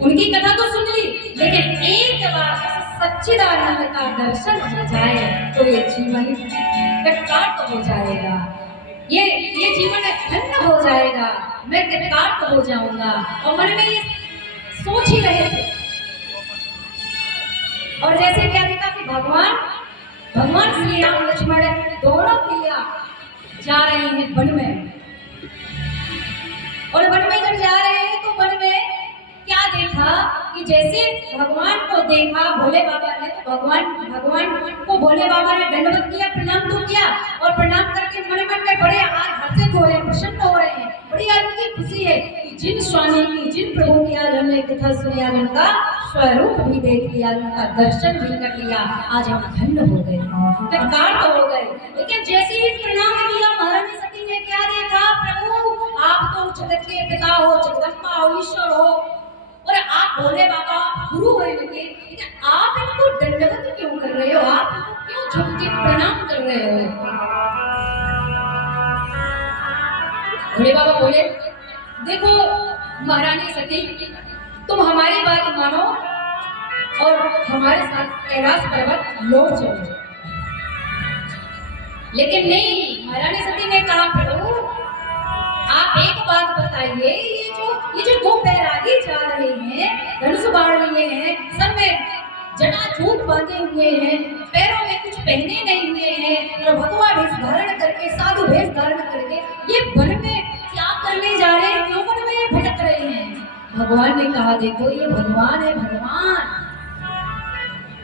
उनकी कथा तो सुन ली, लेकिन एक बार सच्चिदानंद का दर्शन हो जाए तो ये जीवन कृतार्थ हो जाएगा, ये जीवन धन्य हो जाएगा, मैं कृतार्थ हो जाऊंगा। और मन में ये सोच ही रहे थे। और जैसे क्या देखा कि भगवान श्री राम लक्ष्मण दोनों प्रिया जा रहे हैं वन में। और वन में जब जा रहे हैं तो वन में क्या देखा कि जैसे भगवान को देखा भोले बाबा ने, तो भगवान को भोले बाबा ने दंडवत किया, प्रणाम तो किया। और प्रणाम करके मन में बड़े हर्षित हो रहे हैं, प्रसन्न हो रहे हैं। बड़ी आज की खुशी है कि जिन स्वामी की, जिन प्रभु की आज हमने कथा सुनी, आज उनका स्वरूप भी देख लिया, उनका दर्शन भी कर लिया, आज हम धन्य हो गए, कृतार्थ हो गए। लेकिन जैसे ही प्रणाम किया, महारानी सती ने क्या देखा, प्रभु आप तो जगत के पिता हो, जगदम्बा हो, ईश्वर हो, और आप भोले बाबा गुरु हो इनके, लेकिन आप इनको दंडवत क्यों कर रहे हो, आप इनको क्यों झुक के प्रणाम कर रहे हो। भोले बाबा बोले, देखो महारानी सती, तुम हमारी बात मानो और हमारे साथ कैलाश पर्वत लौट चलो। लेकिन नहीं, महारानी सती ने कहा, प्रभु आप एक बात बताइए, ये जो दो बैरागी जा रहे हैं, धनुष बाढ़ लिए हैं, सर में जटाजूट बांधे हुए हैं, पैरों में कुछ पहने नहीं हुए हैं, और भगवा वेश धारण करके, साधु वेश धारण करके ये वन में क्या करने जा रहे हैं, क्यों वन में भटक रहे हैं। भगवान ने कहा, देखो ये भगवान है, भगवान,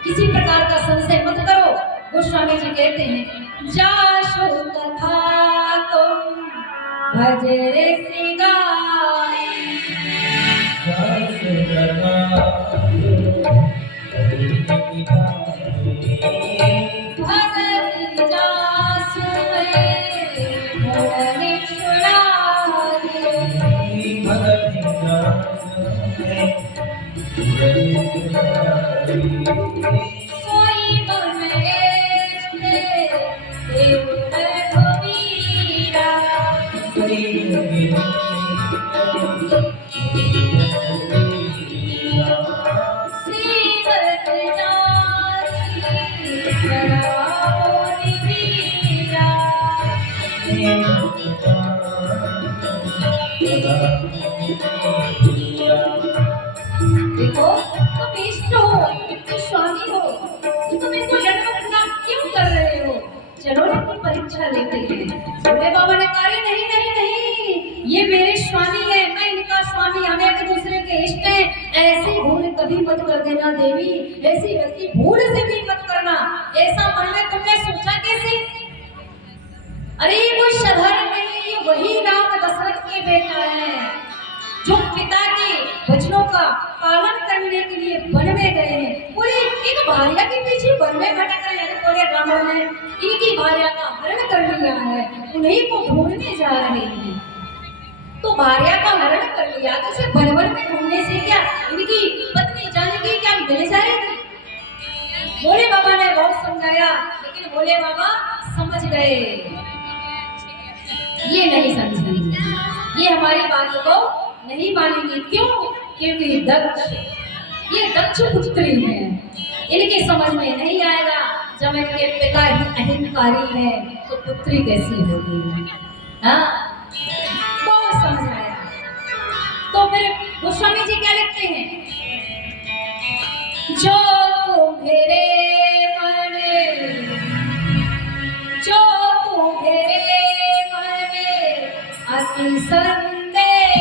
किसी प्रकार का संशय मत करो। गोस्वामी जी कहते हैं, जाशु कथा तुम भजरे सिगाई, भगत जासु सोई मन देखो तुम इष्ट हो, तुम स्वामी हो, तुम इनको दंडवत प्रणाम क्यों कर रहे हो, चलो ना अपनी परीक्षा लेते हैं। भोले बाबा ने कहा, नहीं नहीं नहीं, ये मेरे स्वामी है, मैं इनका स्वामी, हम एक दूसरे के इष्ट हैं, ऐसी भूल कभी मत कर देना देवी, ऐसी गलती भूल से भी मत करना। ऐसा मन में तुमने सोचा कैसे, अरे कोई साधारण नहीं, ये वही राम दशरथ के बेटा है जो पिता के वचनों का पालन करने के लिए वन में गए हैं। पूरी एक भार्या के पीछे वन में भटक रहे हैं, बोले रावण ने इनकी भार्या का हरण कर लिया है, उन्हीं को ढूंढने जा रहे हैं। तो भार्या का हरण कर लिया तो उसे वन वन में ढूंढने से क्या इनकी पत्नी जानेगी, क्या मिल जाएगी। भोले बाबा ने बहुत समझाया, लेकिन भोले बाबा समझ गए, ये नहीं समझेंगे, ये हमारी बात को नहीं मानेंगे। क्यों? क्योंकि ये दक्ष पुत्री है, इनके समझ में नहीं आएगा। जब इनके पिता ही अहंकारी है तो पुत्री कैसी होगी। हाँ, बहुत समझ आया। तो फिर गोस्वामी जी क्या लिखते हैं, जो तुम्हारे मन, जो तुम्हारे मन अति संदेह,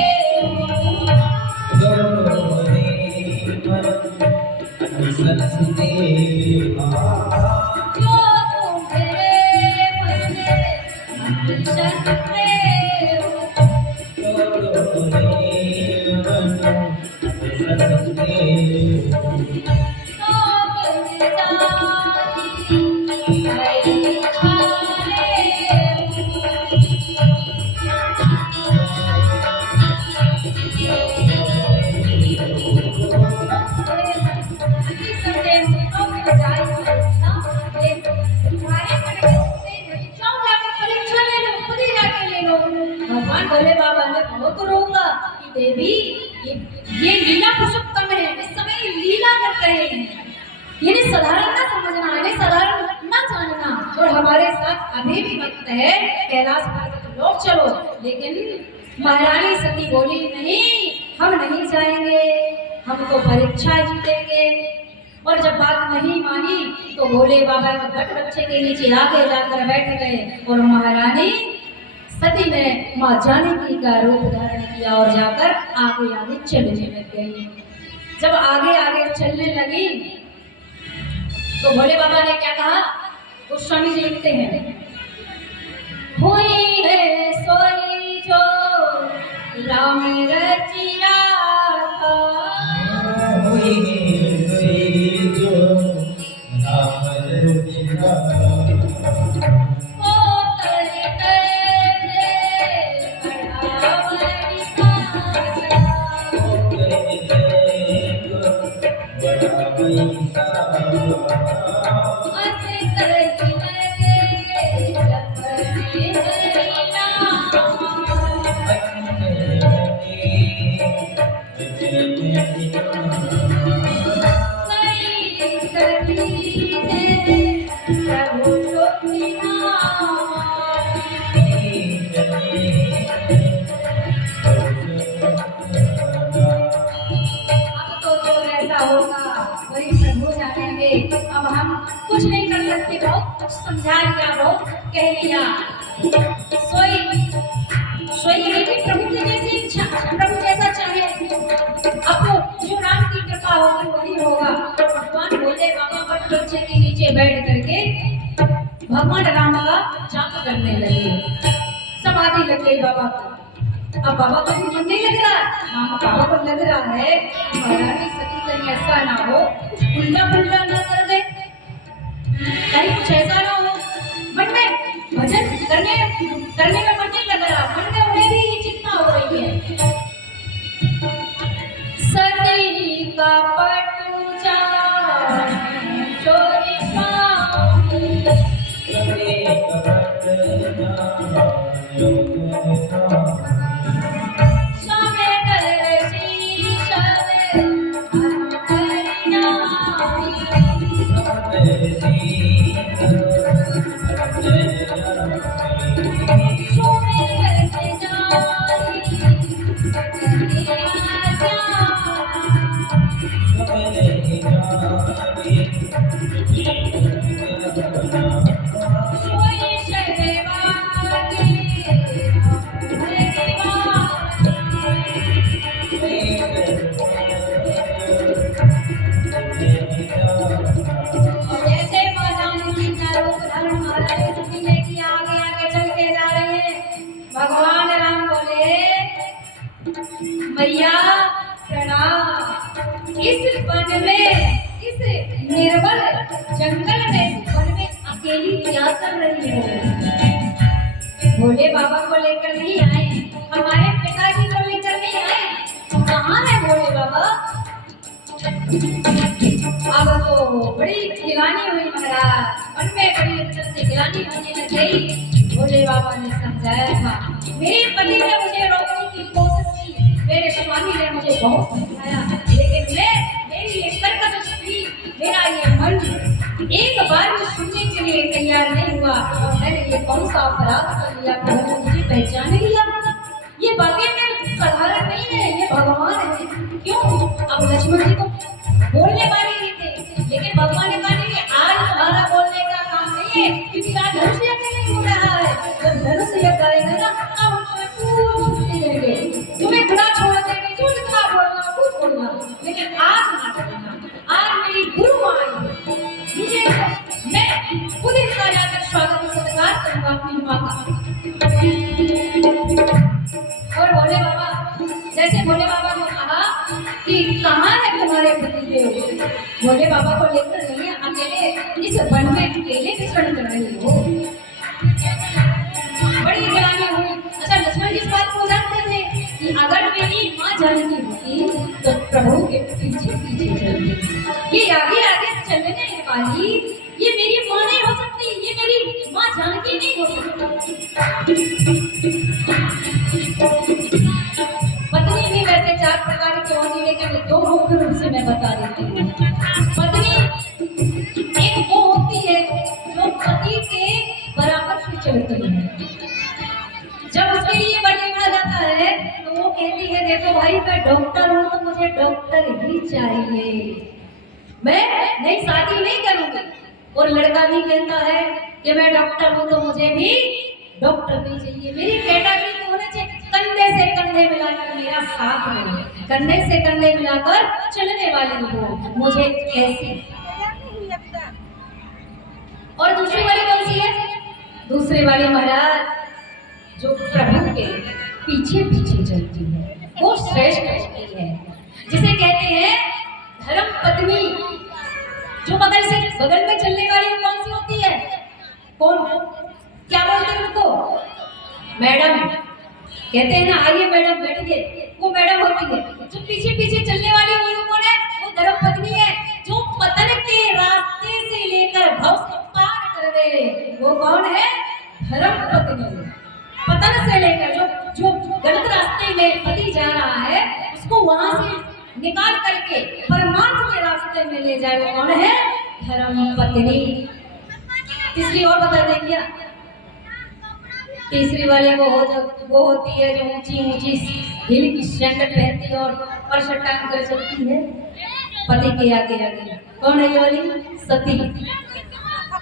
भोले बाबा ने बहुत रोका कि देवी ये लीला पुरुषोत्तम इस समय लीला कर रहे हैं। इन्हें साधारण ना समझना, इन्हें साधारण ना जानना। और हमारे साथ अभी भी वक्त है, कैलाश पर्वत लौट चलो। लेकिन महारानी सती बोली नहीं, हम नहीं जाएंगे, हम तो परीक्षा जीतेंगे। और जब बात नहीं मानी तो भोले बाबा के बट बच्चे के नीचे आके जाकर बैठ गए और महारानी सती ने माँ जानकी का रूप धारण किया और जाकर आगे आगे चलने लग गई। जब आगे आगे चलने लगी तो भोले बाबा ने क्या कहा, गोस्वामी जी लिखते हैं, हुई है सोई जो राम रचिया था, हुई है सोई जो राम रचिया था। अब हम कुछ नहीं कर सकते, बहुत कुछ समझा लिया, बहुत कह लिया। सोई सोई कि प्रभु की जैसी इच्छा, प्रभु जैसा चाहे आपको जो राम की कृपा होगी वही होगा। भगवान भोले बाबा बट वृक्ष के नीचे बैठ करके भगवान राम का जाप करने लगे, समाधि लग गई बाबा को। अब बाबा को भी मन नहीं लग रहा, मामा बाबा को लग रहा है महारानी सती कहीं ऐसा ना हो, उल्टा पुल्टा ना कर दे, कहीं कुछ ऐसा ना हो। मन में भजन करने में मन नहीं लग रहा, मन में उन्हें भी चिंता हो रही है। सती का पटूजा चोरी मैया प्रणाम। इस वन में, इस निर्बल जंगल में, वन में अकेली क्या कर रही हो? भोले बाबा को लेकर नहीं आए, हमारे पिताजी को लेकर नहीं आए, कहाँ है भोले बाबा? अब तो बड़ी खिलानी हुई महाराज, मन में बड़ी अंदर से खिलानी होने लग गई। भोले बाबा ने समझाया था, मेरे पति ने मुझे रोकने की कोशिश की, मेरे स्वामी ने मुझे बहुत समझाया, लेकिन मेरी ये कर्कश स्त्री, मेरा ये मन एक बार भी सुनने के लिए तैयार नहीं हुआ। और मैंने ये कौन सा अपराध कर लिया कि मैंने मुझे पहचान लिया? ये बातें में साधारण नहीं है, ये भगवान है। क्यों? अब लक्ष्मण जी को बोलने वाले ही थे, लेकिन भगवान ने कहा कि आज तुम्हारा बोलने का काम नहीं है, क्योंकि आज धनुष यज्ञ नहीं हो रहा है। जब धनुष यज्ञ करेंगे ना, अब हम तुम्हें नहीं देंगे, तुम्हें खुला छोड़ देंगे, जो जितना बोलना खूब बोलना, लेकिन आज ना बोलना। आज मेरी गुरु माँ आई, मुझे मैं खुद इनका जाकर स्वागत सत्कार करूंगा अपनी माँ का। और भोले बाबा, जैसे भोले बाबा को कहा कि कहाँ है तुम्हारे पतिदेव, भोले बाबा को लेकर नहीं है, अकेले इस वन में अकेले विचरण कर रही हो, बड़ी गिरानी हुई। अच्छा, लक्ष्मण जी इस बात को जानते थे कि अगर मेरी माँ जानकी होती तो प्रभु के पीछे पीछे चलती, ये आगे आगे चलने वाली ये मेरी माँ नहीं हो सकती, ये मेरी माँ जानकी नहीं हो सकती। पत्नी भी वैसे चार प्रकार की होती है, के दो मुख्य रूप से मैं बता देती हूँ। पत्नी एक वो होती है जो पति के बराबर से चलती है। जब उसके लिए बनना जाता है तो वो कहती है देखो भाई मैं डॉक्टर हूँ तो मुझे डॉक्टर ही चाहिए, मैं नई शादी नहीं करूंगी। और लड़का भी कहता है कि मैं डॉक्टर हूँ तो मुझे भी डॉक्टर नहीं चाहिए, मेरी कैटेगरी तो होने चाहिए कंधे से कंधे मिलाकर मेरा साथ में, कंधे से कंधे मिलाकर चलने वाली हो मुझे ऐसी। और दूसरी वाली कौन सी है? दूसरी वाली महाराज जो प्रभु के पीछे पीछे चलती है वो श्रेष्ठ होती है, जिसे कहते हैं धर्म पत्नी। जो बगल में चलने वाली वो कौन सी होती है? कौन? क्या बोलते हैं उनको? मैडम। कहते हैं ना आइए मैडम बैठिए, वो मैडम होती है। जो पीछे पीछे चलने वाली वो कौन है? वो धर्म पत्नी है, जो पतन के रास्ते से लेकर भव को पार कर दे, वो कौन है? धर्म पत्नी। पतन से लेकर जो गलत रास्ते में पति जा रहा है उसको वहां से निकाल करके परमार्थ के रास्ते में ले जाए, वो कौन है? धर्म पत्नी। तीसरी और बता दें क्या? तीसरी वाली वो होती है जो ऊंची ऊंची हिल की सैंडल पहनती है और पर्स टांग कर चलती है पति के आगे आगे। कौन है ये वाली? सती,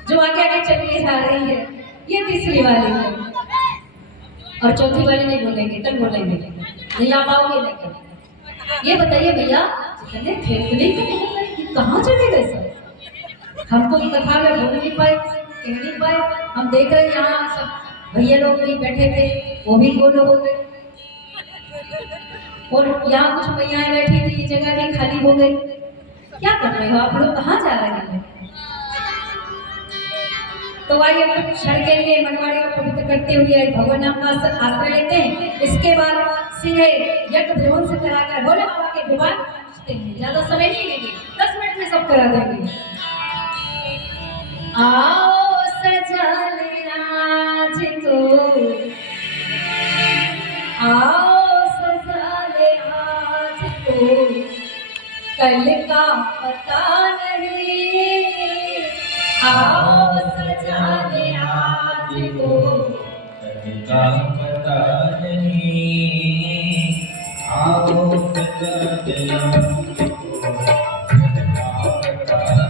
जो आगे आगे चल के जा रही है, ये तीसरी वाली है। और चौथी वाली नहीं बोलेंगे, कल बोलेंगे, नहीं आ पाओगे लेकिन। ये बताइए भैया जितने थे तो कहाँ चले गए सब? हम तो कथा में बोल नहीं पाए, कह नहीं पाए। हम देख रहे हैं यहाँ सब भैया लोग भी बैठे थे, वो भी गोल हो गए, और यहाँ कुछ भैया बैठी थी, ये जगह भी खाली हो गई। क्या कर रहे हो आप लोग? कहाँ जा रहे हैं? तो आइए अपने क्षण के लिए मनवाड़ी को पवित्र करते हुए भगवान नाम का आश्रय लेते हैं। इसके बाद सीधे यज्ञ भ्रमण से कराकर भोले बाबा के विवाह पहुंचते हैं। ज्यादा समय नहीं लेंगे, 10 मिनट में सब करा देंगे। आओ सजा ले आज को, आओ सजा ले आज को, कल का पता नहीं। आओ सजा ले आज को, कल का पता नहीं। आओ सजा ले आज को।